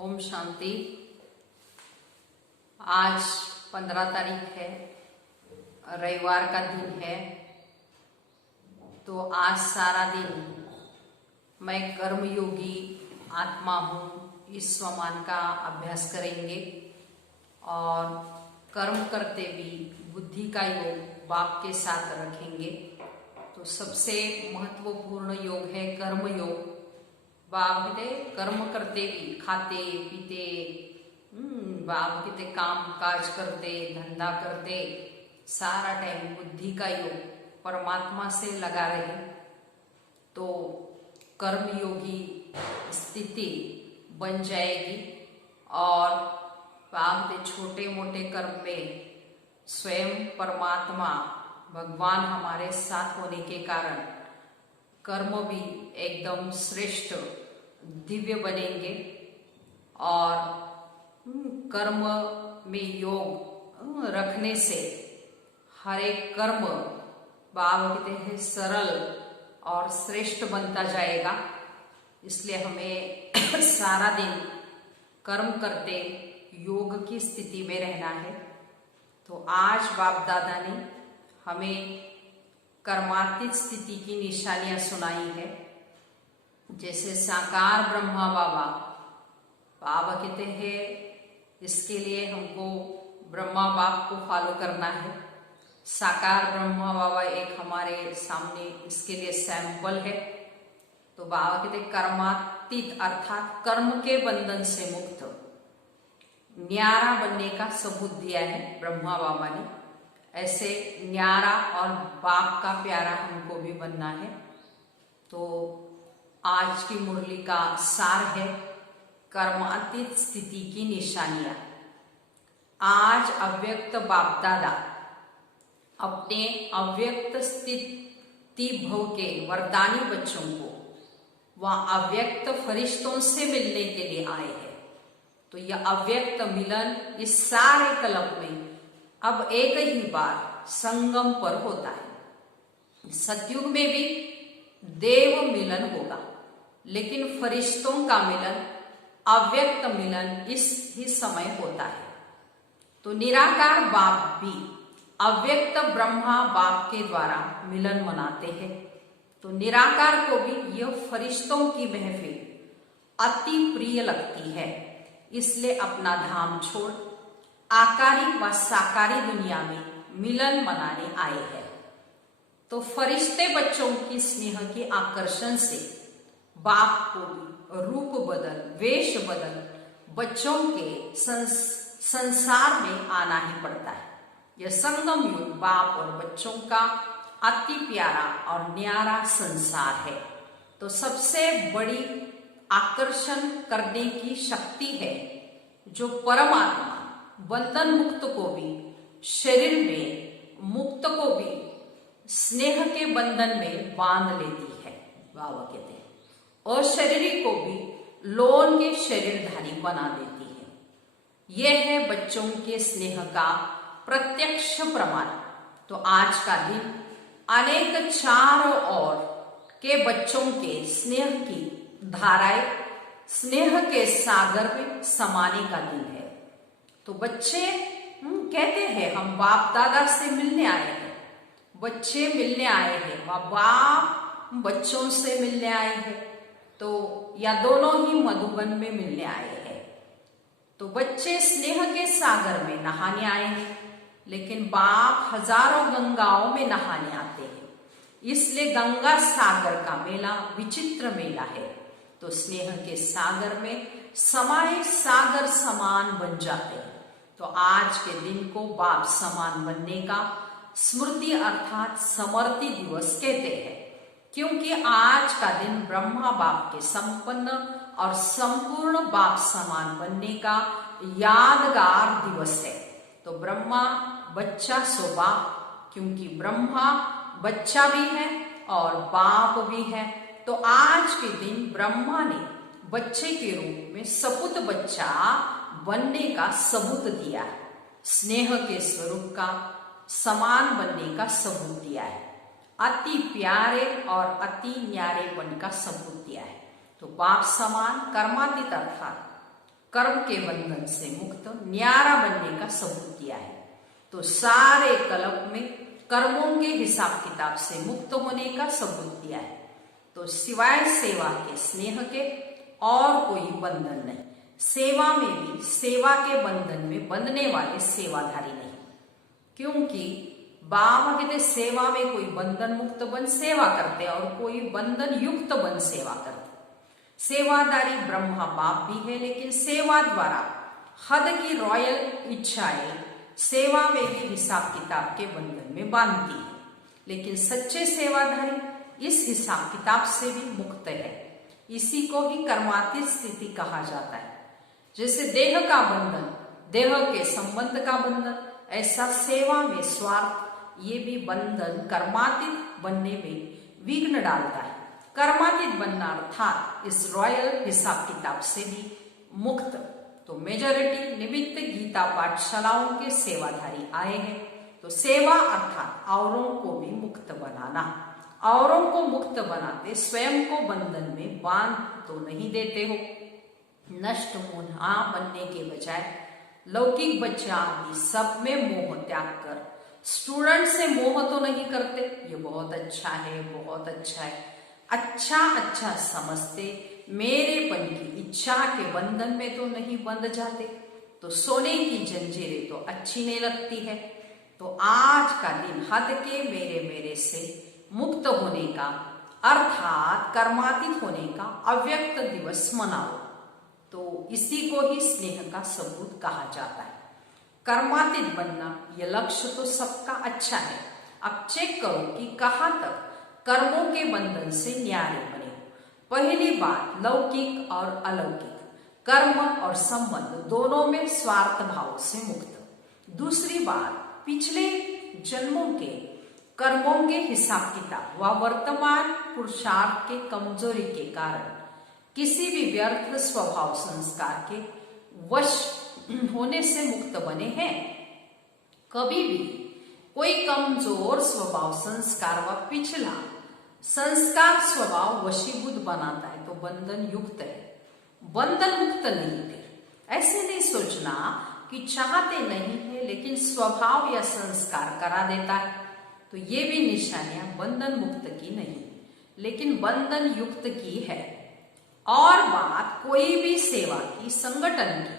ओम शांति। आज 15 तारीख है, रविवार का दिन है। तो आज सारा दिन मैं कर्मयोगी आत्मा हूँ इस स्वमान का अभ्यास करेंगे और कर्म करते भी बुद्धि का योग बाप के साथ रखेंगे। तो सबसे महत्वपूर्ण योग है कर्म योग। बाप कहते कर्म करते भी, खाते पीते, बाप कहते काम काज करते, धंधा करते, सारा टाइम बुद्धि का योग परमात्मा से लगा रहे तो कर्मयोगी स्थिति बन जाएगी। और बाप कहते छोटे मोटे कर्म में स्वयं परमात्मा भगवान हमारे साथ होने के कारण कर्म भी एकदम श्रेष्ठ दिव्य बनेंगे। और कर्म में योग रखने से हर एक कर्म बाबा कहते हैं सरल और श्रेष्ठ बनता जाएगा। इसलिए हमें सारा दिन कर्म करते योग की स्थिति में रहना है। तो आज बाप दादा ने हमें कर्मातीत स्थिति की निशानियां सुनाई है। जैसे साकार ब्रह्मा बाबा कहते हैं इसके लिए हमको ब्रह्मा बाप को फॉलो करना है। साकार ब्रह्मा बाबा एक हमारे सामने इसके लिए सैंपल है। तो बाबा कहते कर्मातीत अर्थात कर्म के बंधन से मुक्त न्यारा बनने का सबूत दिया है ब्रह्मा बाबा ने। ऐसे न्यारा और बाप का प्यारा हमको भी बनना है। तो आज की मुरली का सार है कर्मातीत स्थिति की निशानियां। आज अव्यक्त बाप दादा अपने अव्यक्त स्थिति भव के वरदानी बच्चों को वह अव्यक्त फरिश्तों से मिलने के लिए आए हैं। तो यह अव्यक्त मिलन इस सारे कल्प में अब एक ही बार संगम पर होता है। सतयुग में भी देव मिलन होगा, लेकिन फरिश्तों का मिलन अव्यक्त मिलन इस ही समय होता है। तो निराकार बाप भी अव्यक्त ब्रह्मा बाप के द्वारा मिलन मनाते हैं। तो निराकार को भी यह फरिश्तों की महफिल अति प्रिय लगती है। इसलिए अपना धाम छोड़ आकारी व साकारी दुनिया में मिलन मनाने आए हैं। तो फरिश्ते बच्चों की स्नेह के आकर्षण से बाप को भी रूप बदल वेश बदल बच्चों के संसार में आना ही पड़ता है। यह संगम युग बाप और बच्चों का अति प्यारा और न्यारा संसार है। तो सबसे बड़ी आकर्षण करने की शक्ति है जो परमात्मा बंधन मुक्त को भी, शरीर में मुक्त को भी स्नेह के बंधन में बांध लेती है। बाबा कहते हैं और शरीरी को भी लोन के शरीरधारी बना देती है। यह है बच्चों के स्नेह का प्रत्यक्ष प्रमाण। तो आज का दिन अनेक चारों ओर के बच्चों के स्नेह की धाराएं स्नेह के सागर में समाने का दिन है। तो बच्चे कहते हैं हम बाप दादा से मिलने आए हैं, बच्चे मिलने आए हैं, बाप बच्चों से मिलने आए हैं। तो या दोनों ही मधुबन में मिलने आए हैं। तो बच्चे स्नेह के सागर में नहाने आए हैं, लेकिन बाप हजारों गंगाओं में नहाने आते हैं। इसलिए गंगा सागर का मेला विचित्र मेला है। तो स्नेह के सागर में समाये सागर समान बन जाते हैं। तो आज के दिन को बाप समान बनने का स्मृति अर्थात समर्ति दिवस कहते हैं, क्योंकि आज का दिन ब्रह्मा बाप के संपन्न और संपूर्ण बाप समान बनने का यादगार दिवस है। तो ब्रह्मा बच्चा सो बाप, क्योंकि ब्रह्मा बच्चा भी है और बाप भी है। तो आज के दिन ब्रह्मा ने बच्चे के रूप में सपूत बच्चा बनने का सबूत दिया है, स्नेह के स्वरूप का समान बनने का सबूत दिया है, अति प्यारे और अति न्यारेपन का सबूत दिया है। तो बाप समान कर्मातीत अर्थात कर्म के बंधन से मुक्त, न्यारा बनने का सबूत दिया है। तो सारे कल्प में कर्मों के हिसाब किताब से मुक्त होने का सबूत दिया है। तो सिवाय सेवा के, स्नेह के और कोई बंधन नहीं। सेवा में भी सेवा के बंधन में बंधने वाले सेवाधारी नहीं, क्योंकि बाबा कहते सेवा में कोई बंधन मुक्त बन सेवा करते और कोई बंधन युक्त बन सेवा करते। सेवादारी ब्रह्मा बाप भी है, लेकिन सेवा द्वारा हद की रॉयल इच्छाएं सेवा में भी हिसाब किताब के बंधन में बांधती है। लेकिन सच्चे सेवाधारी इस हिसाब किताब से भी मुक्त है। इसी को ही कर्मातीत स्थिति कहा जाता है। जैसे देह का बंधन, देह के संबंध का बंधन, ऐसा सेवा में स्वार्थ ये भी बंधन कर्मातीत बनने में विघ्न डालता है। कर्मातीत बनना अर्थात इस रॉयल हिसाब किताब से भी मुक्त। तो मेजॉरिटी निमित्त गीता पाठशालाओं के सेवाधारी आए हैं। तो सेवा अर्थात औरों को भी मुक्त बनाना। औरों को मुक्त बनाते स्वयं को बंधन में बांध तो नहीं देते हो। नष्ट होना बनने के बजाय लौकिक बच्चा आदि सब में मोह त्याग कर स्टूडेंट से मोह तो नहीं करते, ये बहुत अच्छा है, बहुत अच्छा है, अच्छा समझते, मेरेपन की इच्छा के बंधन में तो नहीं बंध जाते। तो सोने की जंजीरें तो अच्छी नहीं लगती है। तो आज का दिन हद के मेरे से मुक्त होने का अर्थात कर्मातीत होने का अव्यक्त दिवस मनाओ। तो इसी को ही स्नेह का सबूत कहा जाता है। कर्मातीत बनना यह लक्ष्य तो सबका अच्छा है। अब चेक करो कि कहाँ तक कर्मों के बंधन से न्यारे बने हो। पहली बात, लौकिक और अलौकिक कर्म और संबंध दोनों में स्वार्थ भाव से मुक्त। दूसरी बात, पिछले जन्मों के कर्मों के हिसाब किताब व वर्तमान पुरुषार्थ के कमजोरी के कारण किसी भी व्यर्थ स्वभाव संस्कार के वश होने से मुक्त बने हैं। कभी भी कोई कमजोर स्वभाव संस्कार व पिछला संस्कार स्वभाव वशीभूत बनाता है तो बंधन युक्त है, बंधन मुक्त नहीं। फिर ऐसे नहीं सोचना कि चाहते नहीं है लेकिन स्वभाव या संस्कार करा देता है, तो ये भी निशानियां बंधन मुक्त की नहीं लेकिन बंधन युक्त की है। और बात कोई भी सेवा की, संगठन की,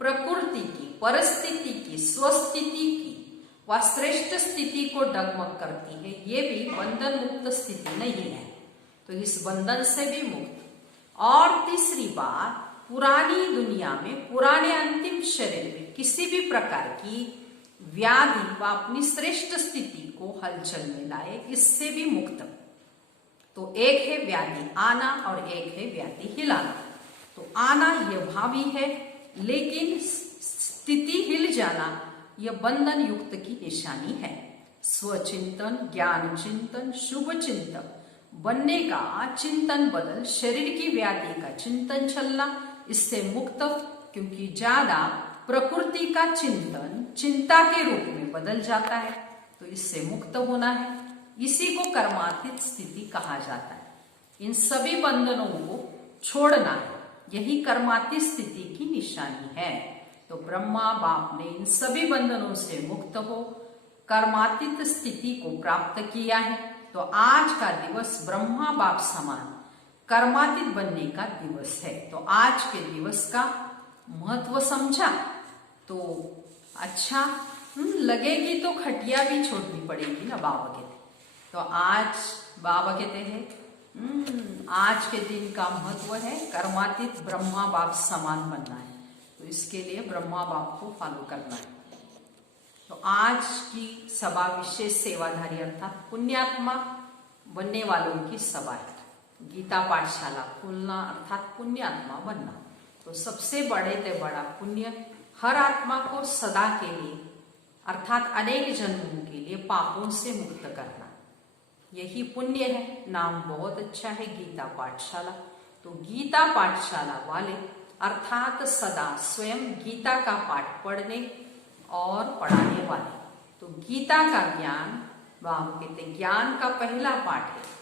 प्रकृति की, परिस्थिति की, स्वस्थिति की व श्रेष्ठ स्थिति को डगमग करती है, ये भी बंधन मुक्त स्थिति नहीं है, तो इस बंधन से भी मुक्त। और तीसरी बात, पुरानी दुनिया में, पुराने अंतिम शरीर में किसी भी प्रकार की व्याधि व अपनी श्रेष्ठ स्थिति को हलचल में लाए, इससे भी मुक्त। तो एक है व्याधि आना और एक है व्याधि हिलाना। तो आना यह भावी है, लेकिन स्थिति हिल जाना यह बंधन युक्त की निशानी है। स्वचिंतन, ज्ञान चिंतन, शुभ चिंतन बनने का चिंतन बदल शरीर की व्याधि का चिंतन चलना, इससे मुक्त, क्योंकि ज्यादा प्रकृति का चिंतन चिंता के रूप में बदल जाता है, तो इससे मुक्त होना है। इसी को कर्मातीत स्थिति कहा जाता है। इन सभी बंधनों को छोड़ना है, यही कर्मातीत स्थिति की निशानी है। तो ब्रह्मा बाप ने इन सभी बंधनों से मुक्त हो कर्मातीत स्थिति को प्राप्त किया है। तो आज का दिवस ब्रह्मा बाप समान कर्मातीत बनने का दिवस है। तो आज के दिवस का महत्व समझा तो अच्छा लगेगी, तो खटिया भी छोड़नी पड़ेगी ना, बाबा कहते। तो आज बाबा कहते हैं आज के दिन का महत्व है कर्मातीत ब्रह्मा बाप समान बनना है, तो इसके लिए ब्रह्मा बाप को फॉलो करना है। तो आज की सभा विशेष सेवाधारी अर्थात पुण्यात्मा बनने वालों की सभा है। गीता पाठशाला खोलना अर्थात पुण्यात्मा बनना। तो सबसे बड़े से बड़ा पुण्य हर आत्मा को सदा के लिए अर्थात अनेक जन्मों के लिए पापों से मुक्त करना, यही पुण्य है। नाम बहुत अच्छा है, गीता पाठशाला। तो गीता पाठशाला वाले अर्थात सदा स्वयं गीता का पाठ पढ़ने और पढ़ाने वाले। तो गीता का ज्ञान, बाबा कहते ज्ञान का पहला पाठ है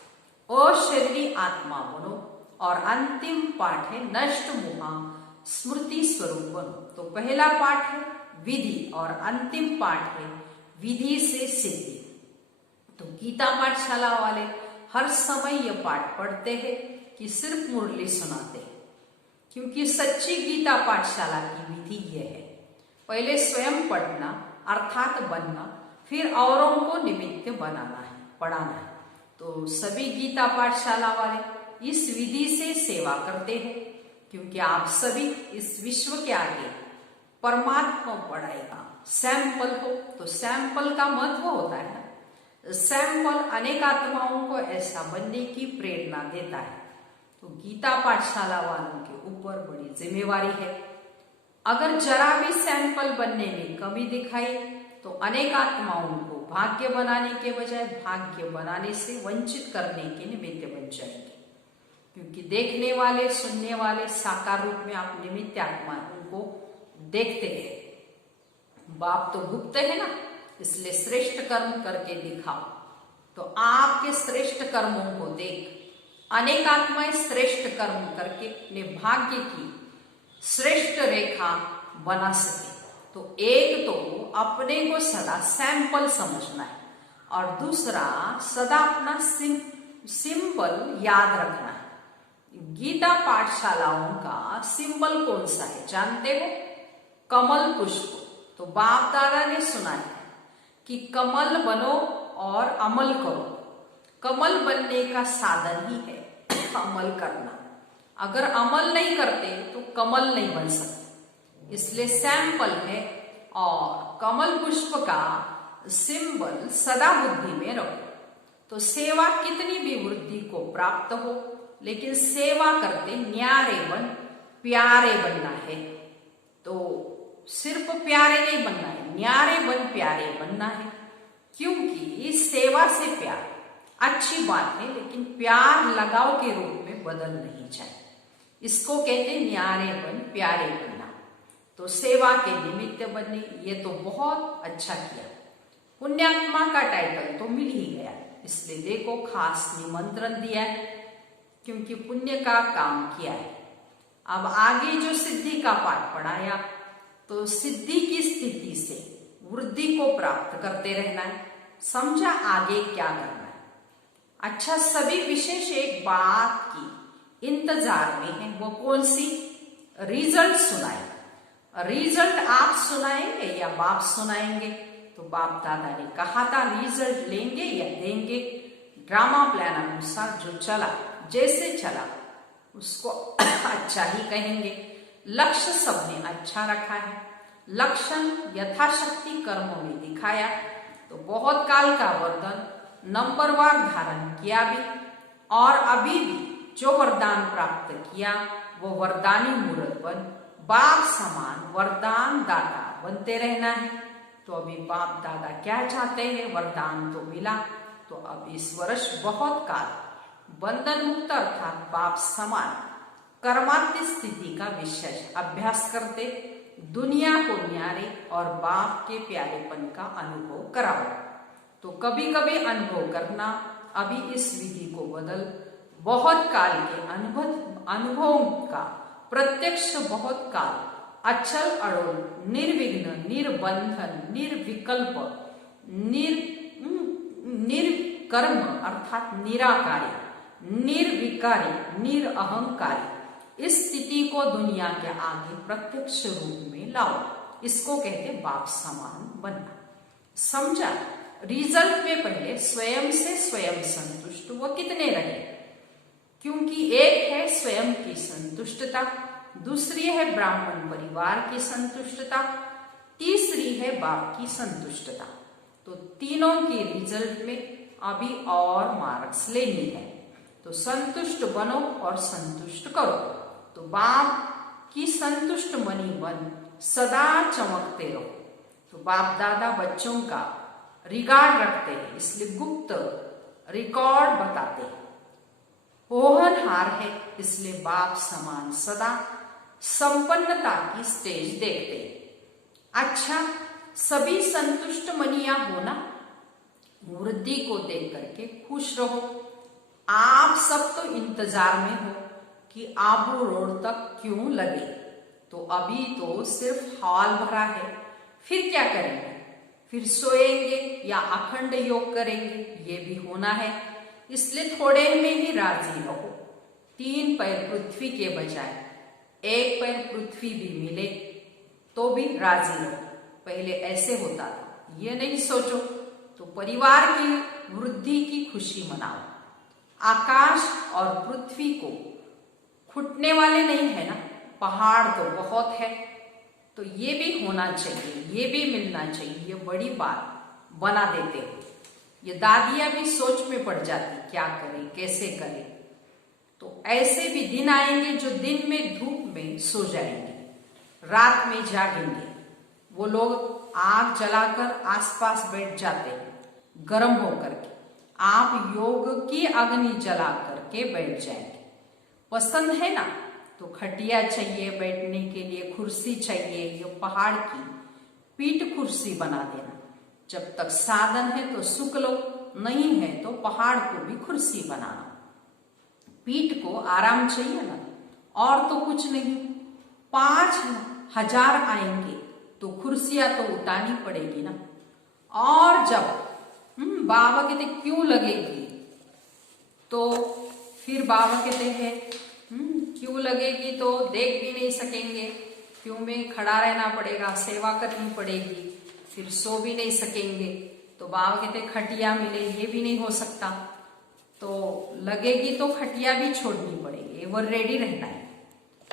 अशरीरी आत्मा बनो, और अंतिम पाठ है नष्ट मोहा स्मृति स्वरूप बनो। तो पहला पाठ है विधि और अंतिम पाठ है विधि से सिद्धि। तो गीता पाठशाला वाले हर समय यह पाठ पढ़ते हैं कि सिर्फ मुरली सुनाते हैं, क्योंकि सच्ची गीता पाठशाला की विधि यह है, पहले स्वयं पढ़ना अर्थात बनना, फिर औरों को निमित्त बनाना है, पढ़ाना है। तो सभी गीता पाठशाला वाले इस विधि से सेवा करते हैं, क्योंकि आप सभी इस विश्व के आगे परमात्मा पढ़ाएगा। सैंपल हो तो सैंपल का महत्व होता है ना, सैंपल अनेक आत्माओं को ऐसा बनने की प्रेरणा देता है। तो गीता पाठशाला वालों के ऊपर बड़ी जिम्मेवारी है। अगर जरा भी सैंपल बनने में कमी दिखाई तो अनेक आत्माओं को भाग्य बनाने के बजाय भाग्य बनाने से वंचित करने के निमित्त बन जाएंगे, क्योंकि देखने वाले सुनने वाले साकार रूप में आप निमित्त आत्मा उनको देखते हैं। बाप तो गुप्त है ना, इसलिए श्रेष्ठ कर्म करके दिखाओ। तो आपके श्रेष्ठ कर्मों को देख अनेक आत्माएं श्रेष्ठ कर्म करके अपने भाग्य की श्रेष्ठ रेखा बना सके। तो एक तो अपने को सदा सैंपल समझना है, और दूसरा सदा अपना सिंबल याद रखना है। गीता पाठशालाओं का सिंबल कौन सा है जानते हो? कमल पुष्प। तो बाप दादा ने सुना है कि कमल बनो और अमल करो। कमल बनने का साधन ही है अमल करना। अगर अमल नहीं करते तो कमल नहीं बन सकते, इसलिए सैंपल है। और कमल पुष्प का सिंबल सदा बुद्धि में रखो। तो सेवा कितनी भी वृद्धि को प्राप्त हो, लेकिन सेवा करते न्यारे बन प्यारे बनना है। तो सिर्फ प्यारे नहीं बनना है, न्यारे बन प्यारे बनना है, क्योंकि सेवा से प्यार अच्छी बात है, लेकिन प्यार लगाव के रूप में बदल नहीं चाहिए। इसको कहते न्यारे बन प्यारे बनना। तो सेवा के निमित्त बनने, ये तो बहुत अच्छा किया। पुण्यात्मा का टाइटल तो मिल ही गया, इसलिए देखो खास निमंत्रण दिया है, क्योंकि पुण्य का काम किया है। अब आगे जो सिद्धि का पाठ पढ़ाया, तो सिद्धि की स्थिति से वृद्धि को प्राप्त करते रहना है। समझा आगे क्या करना है? अच्छा, सभी विशेष एक बात की इंतजार में है, वो कौन सी? रिजल्ट सुनाए। रिजल्ट आप सुनाएंगे या बाप सुनाएंगे? तो बाप दादा ने कहा था रिजल्ट लेंगे या देंगे। ड्रामा प्लान अनुसार जो चला, जैसे चला उसको अच्छा ही कहेंगे। लक्ष्य सबने अच्छा रखा है, लक्षण यथाशक्ति कर्मों में दिखाया। तो बहुत काल का वरदान नंबरवार धारण किया भी, और अभी भी जो वरदान प्राप्त किया वो वरदानी मूर्त बन बाप समान वरदान दाता बनते रहना है। तो अभी बाप दादा क्या चाहते हैं? वरदान तो मिला, तो अब इस वर्ष बहुत काल बंधन मुक्त अर्थात बाप समान कर्मातीत स्थिति का विशेष अभ्यास करते दुनिया को न्यारे और बाप के प्यारेपन का अनुभव कराओ। तो कभी कभी अनुभव करना, अभी इस विधि को बदल बहुत काल के अनुभवों का प्रत्यक्ष बहुत काल अचल अड़ोल निर्विघ्न निर्बंधन निर्विकल्प निर्कर्म अर्थात निराकारी निर्विकारी निरअहंकारी इस स्थिति को दुनिया के आगे प्रत्यक्ष रूप में लाओ। इसको कहते बाप समान बनना। समझा? रिजल्ट में पहले स्वयं से स्वयं संतुष्ट वो कितने रहे, क्योंकि एक है स्वयं की संतुष्टता, दूसरी है ब्राह्मण परिवार की संतुष्टता, तीसरी है बाप की संतुष्टता। तो तीनों की रिजल्ट में अभी और मार्क्स लेनी है। तो संतुष्ट बनो और संतुष्ट करो। तो बाप की संतुष्ट मनी बन सदा चमकते रहो। तो बाप दादा बच्चों का रिकॉर्ड रखते हैं, इसलिए गुप्त रिकॉर्ड बताते हैं। होनहार है, इसलिए बाप समान सदा संपन्नता की स्टेज देखते हैं। अच्छा, सभी संतुष्ट मनिया होना, वृद्धि को देख करके खुश रहो। आप सब तो इंतजार में हो कि आबू रोड तक क्यों लगे। तो अभी तो सिर्फ हॉल भरा है, फिर क्या करेंगे? फिर सोएंगे या अखंड योग करेंगे? ये भी होना है। इसलिए थोड़े में ही राजी रहो। 3 पैर पृथ्वी के बजाय 1 पैर पृथ्वी भी मिले तो भी राजी रहो। पहले ऐसे होता था, ये नहीं सोचो। तो परिवार की वृद्धि की खुशी मनाओ। आकाश और पृथ्वी को खुटने वाले नहीं है ना, पहाड़ तो बहुत है। तो ये भी होना चाहिए, ये भी मिलना चाहिए। ये बड़ी बात बना देते हो। ये दादियां भी सोच में पड़ जाती, क्या करें, कैसे करें। तो ऐसे भी दिन आएंगे जो दिन में धूप में सो जाएंगे, रात में जागेंगे। वो लोग आग जलाकर आसपास बैठ जाते हैं गर्म होकर के। आप योग की अग्नि जला करके बैठ जाएंगे। पसंद है ना, तो खटिया चाहिए बैठने के लिए, कुर्सी चाहिए, ये पहाड़ की पीठ कुर्सी बना देना। जब तक साधन है तो सुख लो, नहीं है तो पहाड़ को भी कुर्सी बनाना। पीठ को आराम चाहिए ना, और तो कुछ नहीं। 5,000 आएंगे तो कुर्सियां तो उठानी पड़ेगी ना। और जब बाबा कहते क्यों लगेगी, तो फिर बाबा कहते हैं क्यों लगेगी, तो देख भी नहीं सकेंगे, क्यों में खड़ा रहना पड़ेगा, सेवा करनी पड़ेगी, फिर सो भी नहीं सकेंगे। तो बाबा कहते खटिया मिले, ये भी नहीं हो सकता। तो लगेगी तो खटिया भी छोड़नी पड़ेगी, वो रेडी रहना है।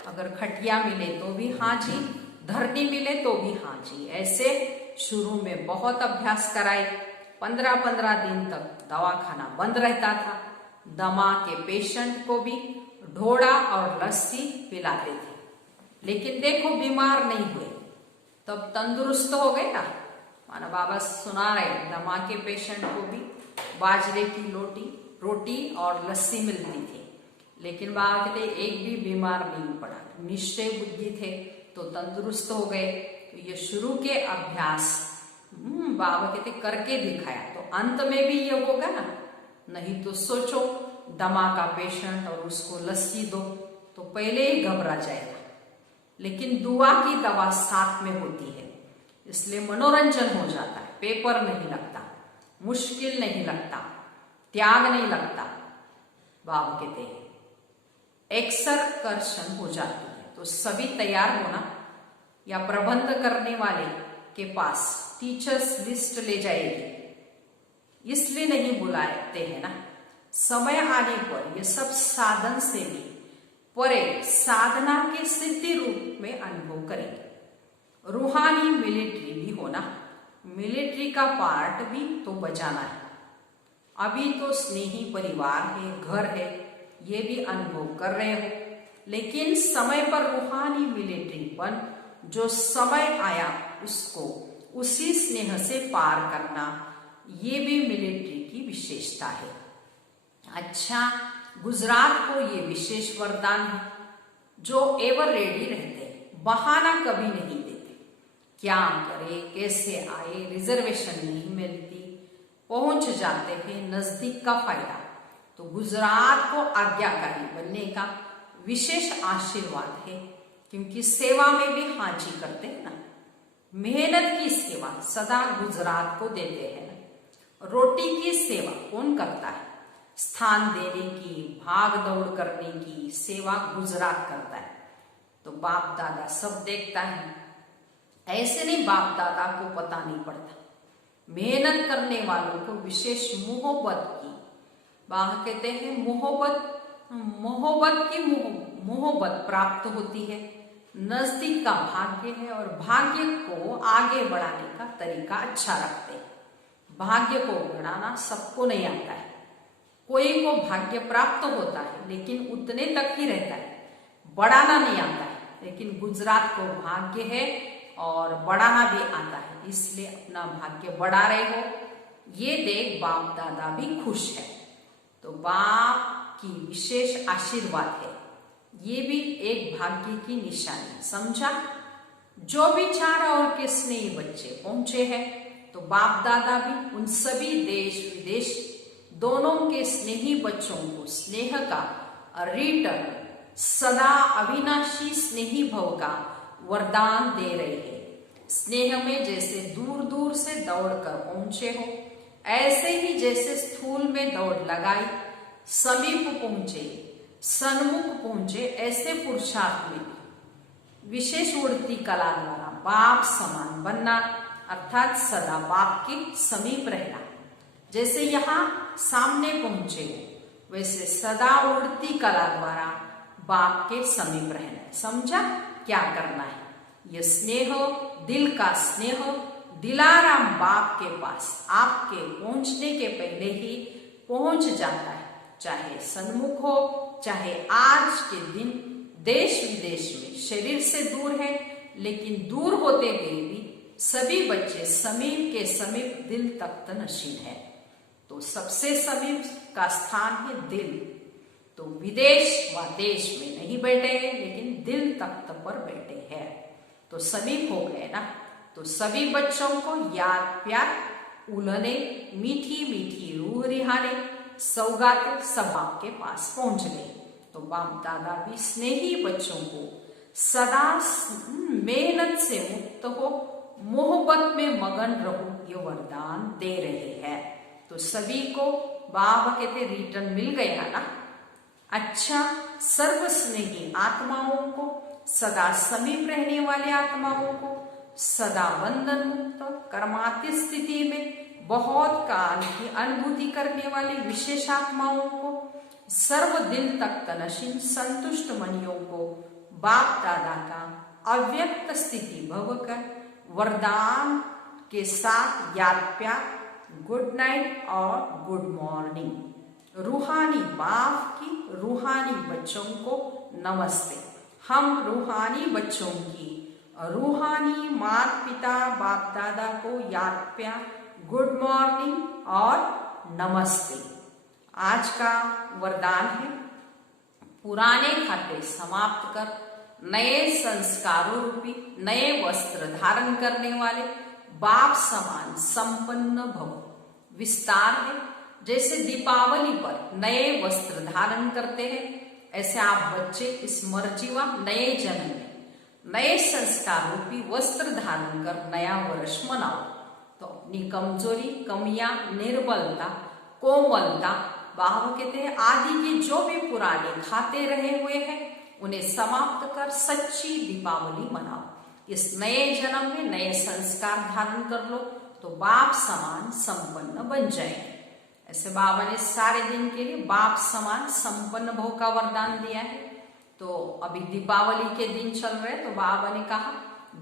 अगर खटिया मिले तो भी हाँ जी, धरनी मिले तो भी हाँ जी। ऐसे शुरू में बहुत अभ्यास कराए। 15-15 दिन तक दवाखाना बंद रहता था। दमा के पेशेंट को भी ढोड़ा और लस्सी पिलाते थे, लेकिन देखो बीमार नहीं हुए, तब तंदुरुस्त हो गए ना। माना बाबा सुना रहे, दमा के पेशेंट को भी बाजरे की रोटी और लस्सी मिलती थी, लेकिन बाबा कहते एक भी बीमार नहीं पड़ा, निश्चय बुद्धि थे तो तंदुरुस्त हो गए। तो ये शुरू के अभ्यास बाबा कहते करके दिखाया, तो अंत में भी ये होगा ना। नहीं तो सोचो दमा का पेशेंट और उसको लस्सी दो तो पहले ही घबरा जाएगा। लेकिन दुआ की दवा साथ में होती है, इसलिए मनोरंजन हो जाता है। पेपर नहीं लगता, मुश्किल नहीं लगता, त्याग नहीं लगता। बाबा कहते हैं एक्सकर्षण हो जाती है। तो सभी तैयार होना, या प्रबंध करने वाले के पास टीचर्स लिस्ट ले जाएगी, इसलिए नहीं बुलाते हैं ना। समय आने पर ये सब साधन से भी परे साधना के सिद्धि रूप में अनुभव करेंगे। रूहानी मिलिट्री भी होना, मिलिट्री का पार्ट भी तो बजाना है। अभी तो स्नेही परिवार है, घर है, ये भी अनुभव कर रहे हो, लेकिन समय पर रूहानी मिलिट्री बन, जो समय आया उसको उसी स्नेह से पार करना, ये भी मिलिट्री की विशेषता है। अच्छा, गुजरात को ये विशेष वरदान है, जो एवर रेडी रहते हैं, बहाना कभी नहीं देते। क्या करे, कैसे आए, रिजर्वेशन नहीं मिलती, पहुंच जाते हैं, नजदीक का फायदा। तो गुजरात को आज्ञाकारी बनने का विशेष आशीर्वाद है, क्योंकि सेवा में भी हाजी करते हैं ना। मेहनत की सेवा सदा गुजरात को देते हैं ना। रोटी की सेवा कौन करता है? स्थान देने की, भाग दौड़ करने की सेवा गुजरात करता है। तो बाप दादा सब देखता है। ऐसे नहीं बाप दादा को पता नहीं पड़ता, मेहनत करने वालों को विशेष मोहब्बत की, बाबा कहते हैं मोहब्बत प्राप्त होती है। नजदीक का भाग्य है, और भाग्य को आगे बढ़ाने का तरीका अच्छा रखते हैं। भाग्य को बढ़ाना सबको नहीं आता है। कोई को भाग्य प्राप्त होता है, लेकिन उतने तक ही रहता है, बढ़ाना नहीं आता है। लेकिन गुजरात को भाग्य है और बढ़ाना भी आता है, इसलिए अपना भाग्य बढ़ा रहे हो। ये देख बाप दादा भी खुश है। तो बाप की विशेष आशीर्वाद है, ये भी एक भाग्य की निशानी, समझा। जो भी 4 और के स्नेही बच्चे पहुंचे हैं, तो बाप दादा भी उन सभी देश विदेश दोनों के स्नेही बच्चों को स्नेह का रिटर्न, सदा अविनाशी स्नेही भव का वरदान दे रहे हैं। स्नेह में जैसे दूर दूर से दौड़कर पहुंचे हो, ऐसे ही जैसे स्थूल में दौड़ लगाई समीप पहुंचे, सन्मुख पहुंचे, ऐसे पुरुषार्थ में विशेष उड़ती कला द्वारा बाप समान बनना, अर्थात सदा बाप के समीप रहना। जैसे यहाँ सामने पहुंचे वैसे सदा उड़ती कला द्वारा बाप के समीप रहना। समझा क्या करना है? यह स्नेह, दिल का स्नेह दिलाराम बाप के पास आपके पहुंचने के पहले ही पहुंच जाता है। चाहे सन्मुख हो, चाहे आज के दिन देश विदेश में शरीर से दूर है, लेकिन दूर होते हुए भी सभी बच्चे समीप के समीप दिल तख्त नशीन है। तो सबसे समीप का स्थान है दिल। तो विदेश व देश में नहीं बैठे हैं, लेकिन दिल तख्त पर बैठे हैं, तो समीप हो गए ना। तो सभी बच्चों को याद प्यार उलने, मीठी मीठी रूह रिहाने, सौगात सब आपके पास पहुंच गए। तो बाप दादा भी स्नेही बच्चों को सदा मेहनत से मुक्त हो, मोहब्बत में मगन रहो, ये वरदान दे रहे हैं। तो सभी को बाबा कहते रिटर्न मिल गया ना। अच्छा, सर्वस्नेही आत्माओं को, सदा समीप रहने वाले आत्माओं को, सदा बंधन मुक्त कर्मातीत स्थिति में बहुत काल की अनुभूति करने वाली विशेष आत्माओं को, सर्व दिल तक तनशीन संतुष्ट मनियों को बाप दादा का अव्यक्त स्थिति भव कर वरदान के साथ याद प्यार, गुड नाइट और गुड मॉर्निंग। रूहानी बाप की रूहानी बच्चों को नमस्ते। हम रूहानी बच्चों की रूहानी माता पिता बाप दादा को याद प्यार, गुड मॉर्निंग और नमस्ते। आज का वरदान है, पुराने खाते समाप्त कर नए संस्कारों रूपी नए वस्त्र धारण करने वाले बाप समान संपन्न भव। विस्तार है, जैसे दीपावली पर नए वस्त्र धारण करते हैं, ऐसे आप बच्चे इस मर्जीवा नए जन्म में नए संस्कार रूपी वस्त्र धारण कर नया वर्ष मनाओ। तो अपनी कमजोरी, कमियां, निर्बलता, कोमलता, बाबा कहते हैं आदि के जो भी पुराने खाते रहे हुए हैं उन्हें समाप्त कर सच्ची दीपावली मनाओ। इस नए जन्म में नए संस्कार धारण कर लो तो बाप समान संपन्न बन जाएंगे। ऐसे बाबा ने सारे दिन के लिए बाप समान संपन्न भव का वरदान दिया है। तो अभी दीपावली के दिन चल रहे, तो बाबा ने कहा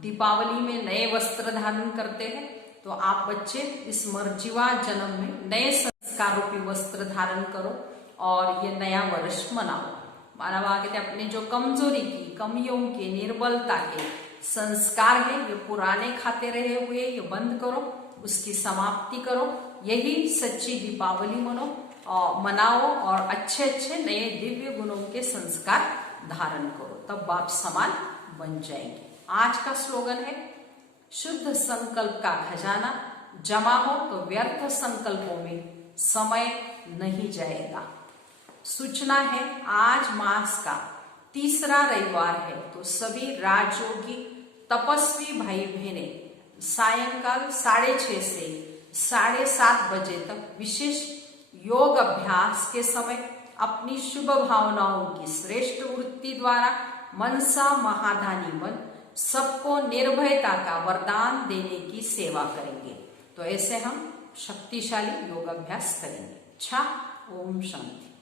दीपावली में नए वस्त्र धारण करते हैं, तो आप बच्चे इस मर्जीवा जन्म में नए संस्कार रूपी वस्त्र धारण करो और ये नया वर्ष मनाओ। मानव आगे अपने जो कमजोरी की, कमियों के, निर्बलता के संस्कार है, ये पुराने खाते रहे हुए ये बंद करो, उसकी समाप्ति करो। यही सच्ची दीपावली मनाओ और अच्छे अच्छे नए दिव्य गुणों के संस्कार धारण करो, तब बाप समान बन जाएंगे। आज का स्लोगन है, शुद्ध संकल्प का खजाना जमा हो तो व्यर्थ संकल्पों में समय नहीं जाएगा। सूचना है, आज मास का तीसरा रविवार है, तो सभी राजयोगी तपस्वी भाई बहने सायंकाल 6:30 से 7:30 बजे तक विशेष योग अभ्यास के समय अपनी शुभ भावनाओं की श्रेष्ठ वृत्ति द्वारा मनसा महाधानी बन सबको निर्भयता का वरदान देने की सेवा करेंगे। तो ऐसे हम शक्तिशाली योग अभ्यास करेंगे। अच्छा, ओम शांति।